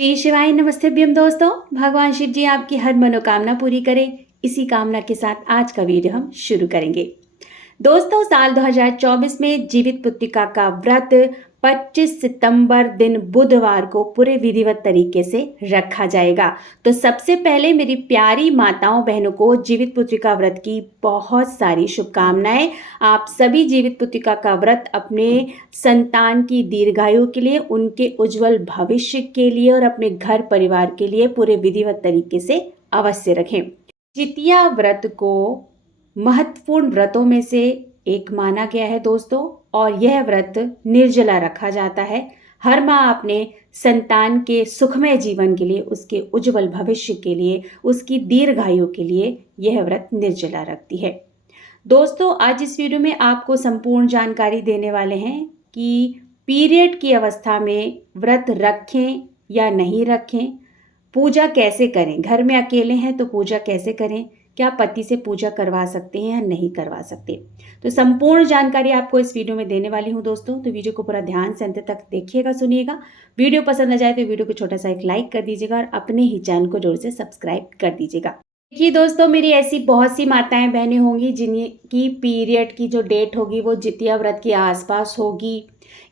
श्री शिवाय नमस्तेभ्यम दोस्तों। भगवान शिव जी आपकी हर मनोकामना पूरी करें, इसी कामना के साथ आज का वीडियो हम शुरू करेंगे। दोस्तों, साल 2024 में जीवित पुत्रिका का व्रत 25 सितंबर दिन बुधवार को पूरे विधिवत तरीके से रखा जाएगा। तो सबसे पहले मेरी प्यारी माताओं बहनों को जीवित पुत्रिका व्रत की बहुत सारी शुभकामनाएं। आप सभी जीवित पुत्रिका का व्रत अपने संतान की दीर्घायु के लिए, उनके उज्जवल भविष्य के लिए और अपने घर परिवार के लिए पूरे विधिवत तरीके से अवश्य रखें। जितिया व्रत को महत्वपूर्ण व्रतों में से एक माना गया है दोस्तों, और यह व्रत निर्जला रखा जाता है। हर माँ अपने संतान के सुखमय जीवन के लिए, उसके उज्जवल भविष्य के लिए, उसकी दीर्घायु के लिए यह व्रत निर्जला रखती है। दोस्तों, आज इस वीडियो में आपको संपूर्ण जानकारी देने वाले हैं कि पीरियड की अवस्था में व्रत रखें या नहीं रखें, पूजा कैसे करें, घर में अकेले हैं तो पूजा कैसे करें, क्या पति से पूजा करवा सकते हैं या नहीं करवा सकते। तो संपूर्ण जानकारी आपको इस वीडियो में देने वाली हूं दोस्तों। तो वीडियो को पूरा ध्यान से अंत तक देखिएगा, सुनिएगा। वीडियो पसंद आ जाए तो वीडियो को छोटा सा एक लाइक कर दीजिएगा और अपने ही चैनल को जोर से सब्सक्राइब कर दीजिएगा। देखिए दोस्तों, मेरी ऐसी बहुत सी माताएं बहनें होंगी जिनकी पीरियड की जो डेट होगी वो जितिया व्रत के आसपास होगी,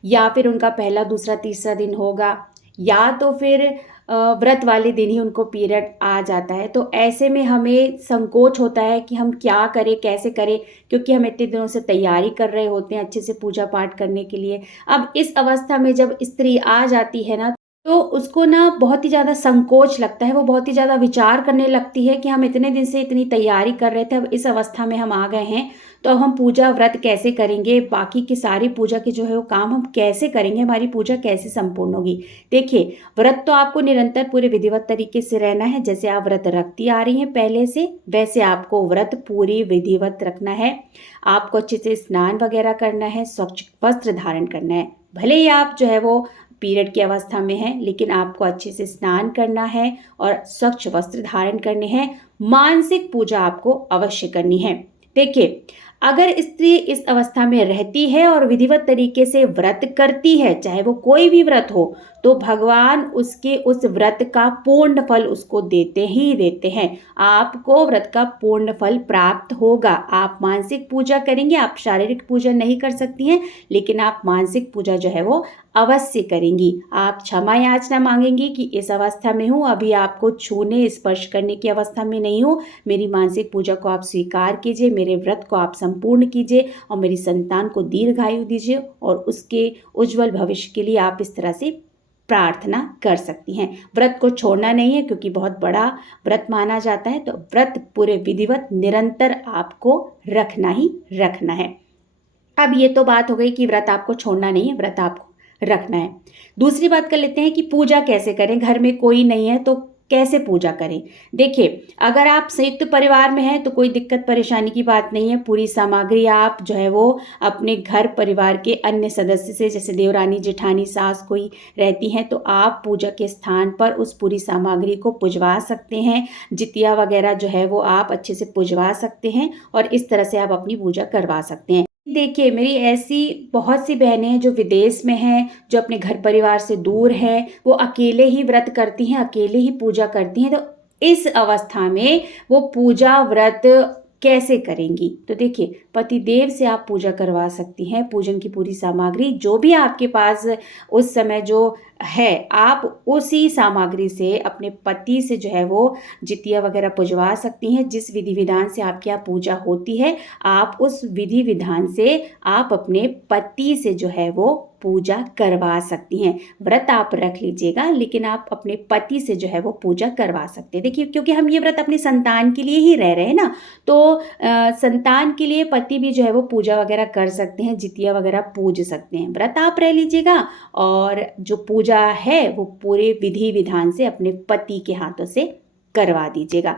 या फिर उनका पहला दूसरा तीसरा दिन होगा, या तो फिर व्रत वाले दिन ही उनको पीरियड आ जाता है। तो ऐसे में हमें संकोच होता है कि हम क्या करें, कैसे करें, क्योंकि हम इतने दिनों से तैयारी कर रहे होते हैं अच्छे से पूजा पाठ करने के लिए। अब इस अवस्था में जब स्त्री आ जाती है ना, तो उसको ना बहुत ही ज़्यादा संकोच लगता है, वो बहुत ही ज़्यादा विचार करने लगती है कि हम इतने दिन से इतनी तैयारी कर रहे थे, अब इस अवस्था में हम आ गए हैं, तो अब हम पूजा व्रत कैसे करेंगे, बाकी की सारी पूजा के जो है वो काम हम कैसे करेंगे, हमारी पूजा कैसे संपूर्ण होगी। देखिए, व्रत तो आपको निरंतर पूरे विधिवत तरीके से रहना है। जैसे आप व्रत रखती आ रही हैं पहले से, वैसे आपको व्रत पूरी विधिवत रखना है। आपको अच्छे से स्नान वगैरह करना है, स्वच्छ वस्त्र धारण करना है। भले ही आप जो है वो पीरियड की अवस्था में है, लेकिन आपको अच्छे से स्नान करना है और स्वच्छ वस्त्र धारण करने हैं। मानसिक पूजा आपको अवश्य करनी है। देखिए, अगर स्त्री इस अवस्था में रहती है और विधिवत तरीके से व्रत करती है, चाहे वो कोई भी व्रत हो, तो भगवान उसके उस व्रत का पूर्ण फल उसको देते ही देते हैं। आपको व्रत का पूर्ण फल प्राप्त होगा। आप मानसिक पूजा करेंगे, आप शारीरिक पूजा नहीं कर सकती हैं, लेकिन आप मानसिक पूजा जो है वो अवश्य करेंगी। आप क्षमा याचना मांगेंगी कि इस अवस्था में हूँ, अभी आपको छूने स्पर्श करने की अवस्था में नहीं हूँ, मेरी मानसिक पूजा को आप स्वीकार कीजिए, मेरे व्रत को आप संपूर्ण कीजिए और मेरी संतान को दीर्घायु दीजिए, और उसके उज्जवल भविष्य के लिए आप इस तरह से प्रार्थना कर सकती हैं। व्रत को छोड़ना नहीं है, क्योंकि बहुत बड़ा व्रत माना जाता है। तो व्रत पूरे विधिवत निरंतर आपको रखना ही रखना है। अब ये तो बात हो गई कि व्रत आपको छोड़ना नहीं है, व्रत आपको रखना है। दूसरी बात कर लेते हैं कि पूजा कैसे करें। घर में कोई नहीं है तो कैसे पूजा करें। देखिए, अगर आप संयुक्त परिवार में हैं तो कोई दिक्कत परेशानी की बात नहीं है। पूरी सामग्री आप जो है वो अपने घर परिवार के अन्य सदस्य से, जैसे देवरानी जेठानी सास कोई रहती हैं, तो आप पूजा के स्थान पर उस पूरी सामग्री को पुजवा सकते हैं। जितिया वगैरह जो है वो आप अच्छे से पुजवा सकते हैं और इस तरह से आप अपनी पूजा करवा सकते हैं। देखिए, मेरी ऐसी बहुत सी बहनें हैं जो विदेश में हैं, जो अपने घर परिवार से दूर हैं, वो अकेले ही व्रत करती हैं, अकेले ही पूजा करती हैं। तो इस अवस्था में वो पूजा व्रत कैसे करेंगी। तो देखिए, पतिदेव से आप पूजा करवा सकती हैं। पूजन की पूरी सामग्री जो भी आपके पास उस समय जो है, आप उसी सामग्री से अपने पति से जो है वो जितिया वगैरह पुजवा सकती हैं। जिस विधि विधान से आपके यहाँ पूजा होती है, आप उस विधि विधान से आप अपने पति से जो है वो पूजा करवा सकती हैं। व्रत आप रख लीजिएगा, लेकिन आप अपने पति से जो है वो पूजा करवा सकते हैं। देखिए, क्योंकि हम ये व्रत अपने संतान के लिए ही रह रहे हैं ना, तो संतान के लिए पति भी जो है वो पूजा वगैरह कर सकते हैं, जितिया वगैरह पूज सकते हैं। व्रत आप रह लीजिएगा और जो पूजा है वो पूरे विधि विधान से अपने पति के हाथों से करवा दीजिएगा।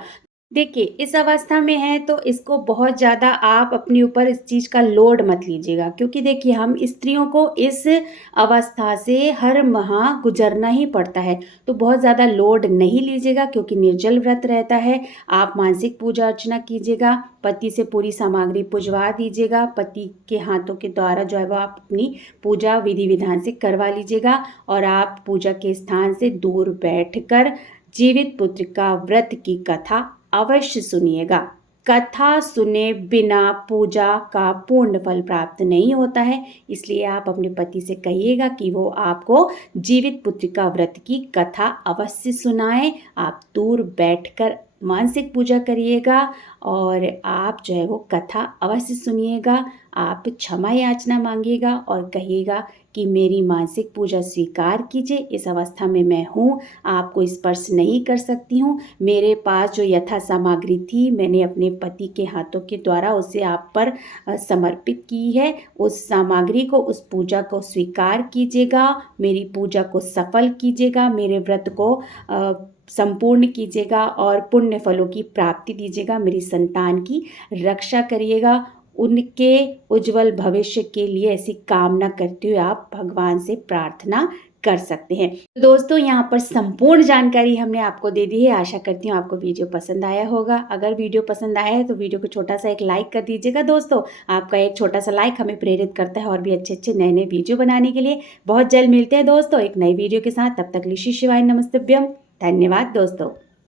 देखिए, इस अवस्था में है तो इसको बहुत ज़्यादा आप अपने ऊपर इस चीज़ का लोड मत लीजिएगा, क्योंकि देखिए हम स्त्रियों को इस अवस्था से हर माह गुज़रना ही पड़ता है। तो बहुत ज़्यादा लोड नहीं लीजिएगा, क्योंकि निर्जल व्रत रहता है। आप मानसिक पूजा अर्चना कीजिएगा, पति से पूरी सामग्री पुजवा दीजिएगा, पति के हाथों के द्वारा जो है वो आप अपनी पूजा विधि-विधान से करवा लीजिएगा और आप पूजा के स्थान से दूर बैठकर जीवित पुत्र का व्रत की कथा अवश्य सुनिएगा। कथा सुने बिना पूजा का पूर्ण फल प्राप्त नहीं होता है, इसलिए आप अपने पति से कहिएगा कि वो आपको जीवित पुत्र का व्रत की कथा अवश्य सुनाएं। आप दूर बैठकर मानसिक पूजा करिएगा और आप जो है वो कथा अवश्य सुनिएगा। आप क्षमा याचना मांगिएगा और कहिएगा कि मेरी मानसिक पूजा स्वीकार कीजिए, इस अवस्था में मैं हूँ, आपको स्पर्श नहीं कर सकती हूँ। मेरे पास जो यथा सामग्री थी मैंने अपने पति के हाथों के द्वारा उसे आप पर समर्पित की है। उस सामग्री को, उस पूजा को स्वीकार कीजिएगा, मेरी पूजा को सफल कीजिएगा, मेरे व्रत को संपूर्ण कीजिएगा और पुण्य फलों की प्राप्ति दीजिएगा। मेरी संतान की रक्षा करिएगा। उनके उज्जवल भविष्य के लिए ऐसी कामना करते हुए आप भगवान से प्रार्थना कर सकते हैं। तो दोस्तों, यहाँ पर संपूर्ण जानकारी हमने आपको दे दी है। आशा करती हूँ आपको वीडियो पसंद आया होगा। अगर वीडियो पसंद आया है तो वीडियो को छोटा सा एक लाइक कर दीजिएगा दोस्तों। आपका एक छोटा सा लाइक हमें प्रेरित करता है और भी अच्छे नए नए वीडियो बनाने के लिए। बहुत जल्द मिलते हैं दोस्तों एक नई वीडियो के साथ। तब तक लिए श्री शिवाय नमस्तुभ्यम। धन्यवाद दोस्तों।